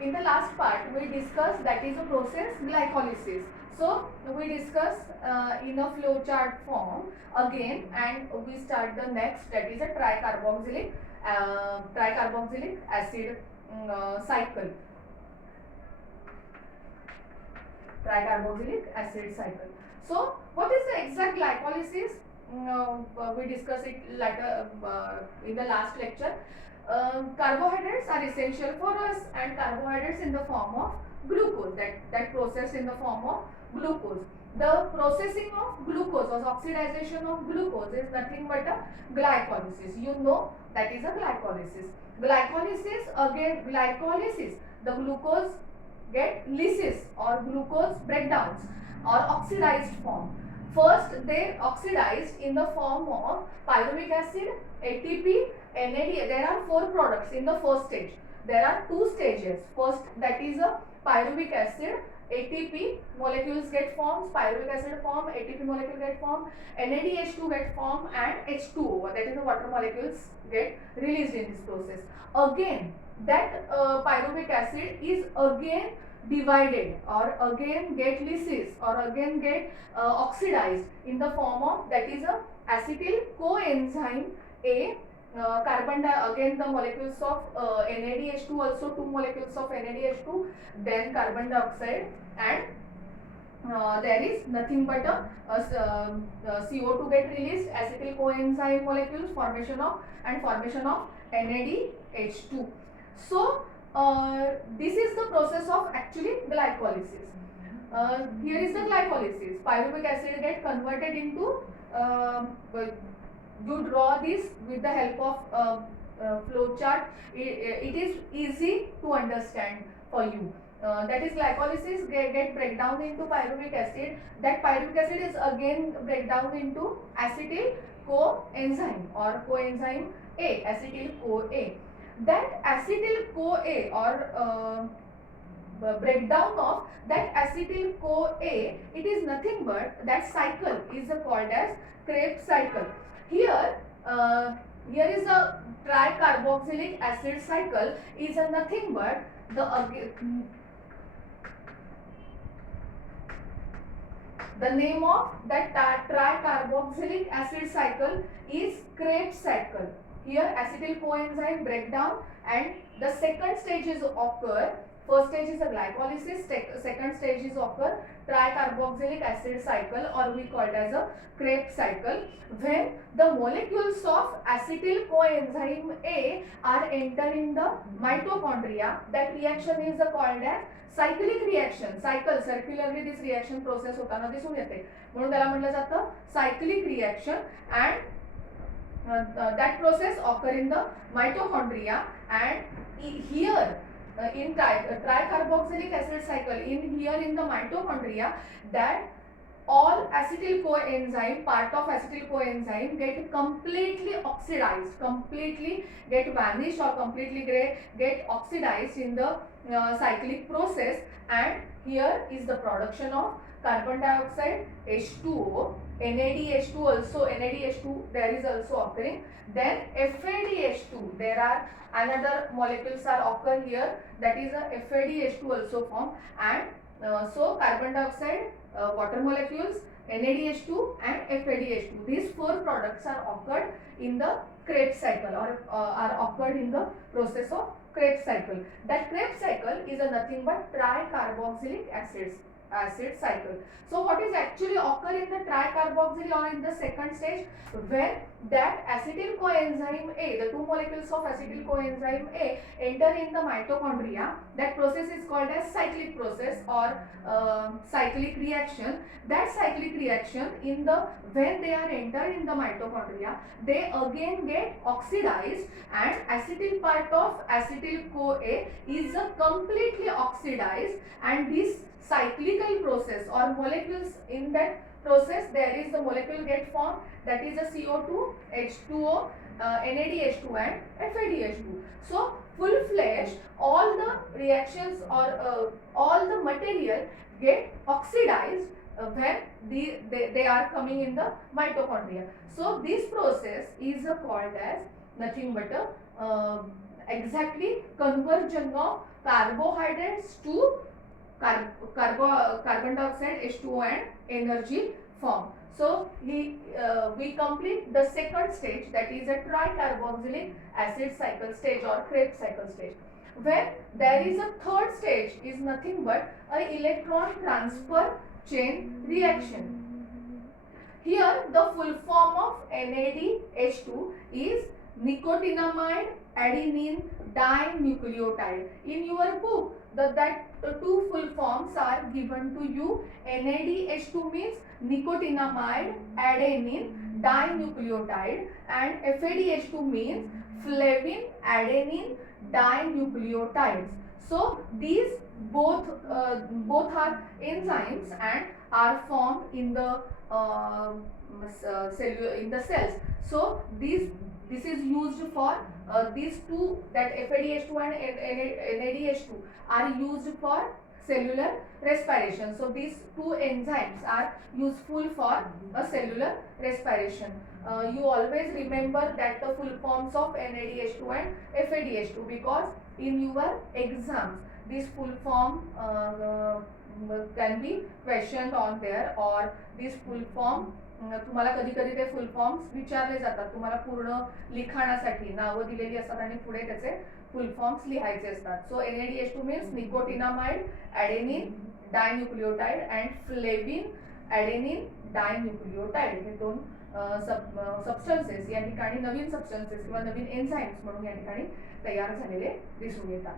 in the last part we discussed that is a process glycolysis. So we discuss in a flow chart form again, and we start the next, that is a tricarboxylic acid cycle. Tricarboxylic acid cycle. So what is the exact glycolysis? We discussed it later in the last lecture. Carbohydrates are essential for us, and carbohydrates in the form of glucose, that processed in the form of glucose. The processing of glucose or oxidization of glucose is nothing but a glycolysis. You know that is a glycolysis. Glycolysis, the glucose get lysis or glucose breakdowns or oxidized form. First they oxidized in the form of pyruvic acid, ATP, NAD. There are 4 products in the first stage. There are 2 stages. First, that is a pyruvic acid, ATP molecules get formed, pyruvic acid form, ATP molecule get formed, NADH2 get formed, and H2O, that is the water molecules, get released in this process. Again, that pyruvic acid is again divided or again get lysis or again get oxidized in the form of, that is a acetyl coenzyme A. Again the molecules of NADH2, also 2 molecules of NADH2, then carbon dioxide, and there is nothing but CO2 get released, acetyl coenzyme molecules formation of NADH2. So this is the process of actually glycolysis. Here is the glycolysis. Pyruvic acid get converted into you draw this with the help of flow chart. It is easy to understand for you. That is glycolysis get breakdown into pyruvic acid. That pyruvic acid is again breakdown into acetyl coenzyme or coenzyme A, acetyl CoA. That acetyl CoA or breakdown of that acetyl CoA, it is nothing but that cycle is called as Krebs cycle. Here is a tricarboxylic acid cycle is nothing but the name of that tricarboxylic acid cycle is Krebs cycle. Here acetyl coenzyme breakdown, and the second stages occur. First stage is a glycolysis, second stage is occur tricarboxylic acid cycle, or we call it as a Krebs cycle, when the molecules of acetyl coenzyme A are entering the mitochondria. That reaction is called as cyclic reaction. Cycle circularly this reaction process होताना दिसून येते, म्हणून त्याला म्हटलं जातं cyclic reaction. And that process occur in the mitochondria, and here in tricarboxylic acid cycle, in the mitochondria, that all acetyl coenzyme, part of acetyl coenzyme get completely oxidized, completely get vanished or completely get oxidized in the cyclic process, and here is the production of carbon dioxide, H2O, NADH2 also, NADH2 there is also occurring, then FADH2, there are another molecules are occur here, that is a FADH2 also form, and so carbon dioxide, water molecules, NADH2 and FADH2, these 4 products are occurred in the Krebs cycle or are occurred in the process of Krebs cycle. That Krebs cycle is nothing but tricarboxylic acid cycle. So what is actually occur in the tricarboxylic or in the second stage, when that acetyl coenzyme A, the 2 molecules of acetyl coenzyme A enter in the mitochondria, that process is called as cyclic process or cyclic reaction. That cyclic reaction, when they are entered in the mitochondria, they again get oxidized, and acetyl part of acetyl CoA is completely oxidized, and this cyclical process or molecules in that process, there is the molecule get formed, that is a CO2, H2O, NADH2 and FADH2. So full-fledged all the reactions or all the material get oxidized when they are coming in the mitochondria. So this process is called as nothing but exactly conversion of carbohydrates to carbon dioxide, H2O and energy form. So we complete the second stage, that is a tricarboxylic acid cycle stage or Krebs cycle stage. When there is a third stage, is nothing but a electron transfer chain reaction. Here the full form of NADH2 is nicotinamide adenine dinucleotide. In your book, that two full forms are given to you. NADH2 means nicotinamide adenine dinucleotide and FADH2 means flavin adenine dinucleotides. So these both are enzymes and are formed in the in the cells. So this is used for these two, that FADH2 and NADH2 are used for cellular respiration. So these two enzymes are useful for a cellular respiration. You always remember that the full forms of NADH2 and FADH2, because in your exams this full form can be questioned on there, or this full form तुम्हाला कधी कधी ते full forms विचारले जातात. तुम्हाला पूर्ण लिखाणासाठी नावं दिलेली असतात आणि पुढे त्याचे फुल फॉर्म्स लिहायचे असतात. So NADH2 means nicotinamide adenine dinucleotide and flavin adenine dinucleotide हे दोन सबस्टन्सेस या ठिकाणी नवीन सबस्टन्सेस किंवा नवीन एन्झाइम्स म्हणून या ठिकाणी तयार झालेले दिसून येतात.